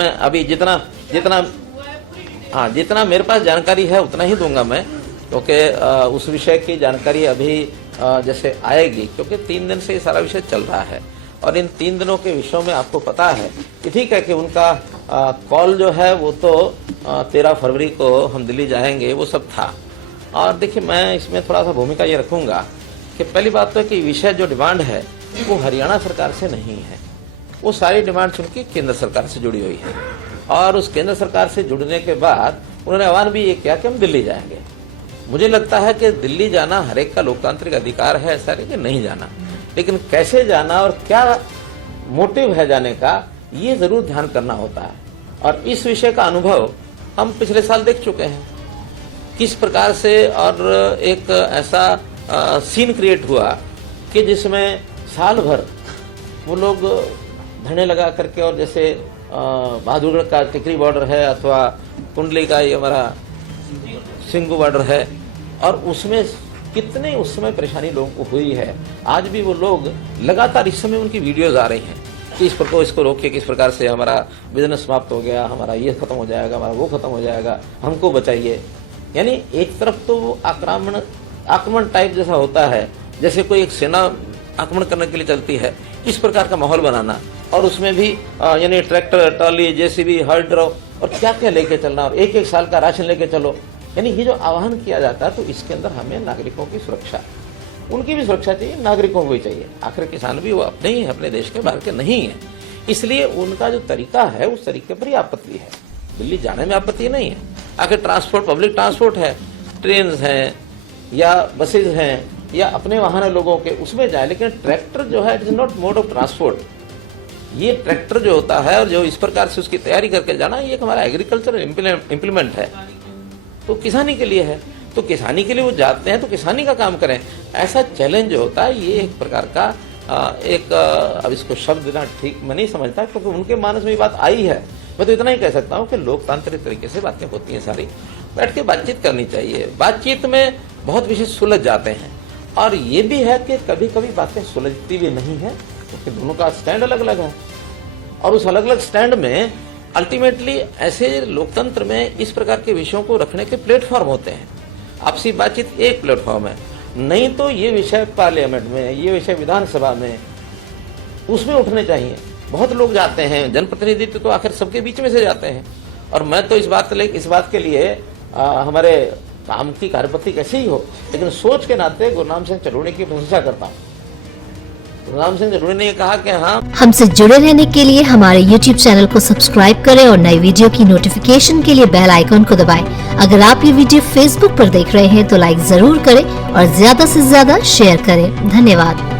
मैं अभी जितना मेरे पास जानकारी है उतना ही दूंगा मैं, क्योंकि उस विषय की जानकारी अभी जैसे आएगी, क्योंकि 3 दिन से ये सारा विषय चल रहा है और इन 3 दिनों के विषयों में आपको पता है कि ठीक है कि उनका कॉल जो है वो तो 13 फरवरी को हम दिल्ली जाएंगे, वो सब था। और देखिए, मैं इसमें थोड़ा सा भूमिका ये रखूंगा कि पहली बात तो है कि विषय जो डिमांड है वो हरियाणा सरकार से नहीं है, वो सारी डिमांड चूंकि केंद्र सरकार से जुड़ी हुई है और उस केंद्र सरकार से जुड़ने के बाद उन्होंने आह्वान भी ये किया कि हम दिल्ली जाएंगे। मुझे लगता है कि दिल्ली जाना हर एक का लोकतांत्रिक अधिकार है, ऐसा नहीं कि नहीं जाना, लेकिन कैसे जाना और क्या मोटिव है जाने का, ये जरूर ध्यान करना होता है। और इस विषय का अनुभव हम पिछले साल देख चुके हैं किस प्रकार से, और एक ऐसा सीन क्रिएट हुआ कि जिसमें साल भर वो लोग धरने लगा करके, और जैसे बहादुरगढ़ का टिकरी बॉर्डर है अथवा कुंडली का ये हमारा सिंगू बॉर्डर है, और उसमें कितने उस समय परेशानी लोगों को हुई है। आज भी वो लोग लगातार, इस समय उनकी वीडियोज आ रही हैं कि इस प्रकार इसको रोकिए, किस प्रकार से हमारा बिजनेस समाप्त हो गया, हमारा ये खत्म हो जाएगा, हमारा वो खत्म हो जाएगा, हमको बचाइए। यानी एक तरफ तो वो आक्रमण टाइप जैसा होता है, जैसे कोई एक सेना आक्रमण करने के लिए चलती है, इस प्रकार का माहौल बनाना, और उसमें भी यानी ट्रैक्टर, ट्रॉली, जेसीबी, हर्ड्रो और क्या क्या लेके चलना, और एक साल का राशन लेके चलो। यानी ये जो आह्वान किया जाता है, तो इसके अंदर हमें नागरिकों की सुरक्षा, उनकी भी सुरक्षा चाहिए, नागरिकों को भी चाहिए। आखिर किसान भी वो अपने ही है, अपने देश के बाहर के नहीं है, इसलिए उनका जो तरीका है उस तरीके पर ही आपत्ति है। दिल्ली जाने में आपत्ति नहीं है। आखिर ट्रांसपोर्ट, पब्लिक ट्रांसपोर्ट है, ट्रेन हैं या बसेज हैं या अपने वाहन है लोगों के, उसमें जाए, लेकिन ट्रैक्टर जो है it is not mode of transport. ये ट्रैक्टर जो होता है और जो इस प्रकार से उसकी तैयारी करके जाना, ये एक हमारा एग्रीकल्चरल इम्प्लीमेंट है, तो किसानी के लिए है, तो किसानी के लिए वो जाते हैं तो किसानी का काम करें। ऐसा चैलेंज जो होता है, ये एक प्रकार का अब इसको शब्द देना ठीक मैं नहीं समझता, क्योंकि उनके मानस में ये बात आई है। मैं तो इतना ही कह सकता हूँ कि लोकतांत्रिक तरीके से बातें होती हैं, सारी बैठ के बातचीत करनी चाहिए। बातचीत में बहुत विषय सुलझ जाते हैं, और ये भी है कि कभी कभी बातें सुलझती भी नहीं है, क्योंकि दोनों का स्टैंड अलग अलग है, और उस अलग अलग स्टैंड में अल्टीमेटली ऐसे लोकतंत्र में इस प्रकार के विषयों को रखने के प्लेटफॉर्म होते हैं। आपसी बातचीत एक प्लेटफॉर्म है, नहीं तो ये विषय पार्लियामेंट में, ये विषय विधानसभा में, उसमें उठने चाहिए। बहुत लोग जाते हैं, जनप्रतिनिधित्व तो आखिर सबके बीच में से जाते हैं, और मैं तो इस बात के लिए हमारे काम की कार्यपद्धति कैसी ही हो, लेकिन सोच के नाते गुरनाम सिंह चरूड़ी की प्रशंसा करता हूँ। गुरनाम सिंह चरूड़ी ने कहा कि हाँ, हमसे जुड़े रहने के लिए हमारे YouTube चैनल को सब्सक्राइब करें और नई वीडियो की नोटिफिकेशन के लिए बेल आइकन को दबाएं। अगर आप ये वीडियो Facebook पर देख रहे हैं तो लाइक जरूर करें और ज्यादा से ज्यादा शेयर करें। धन्यवाद।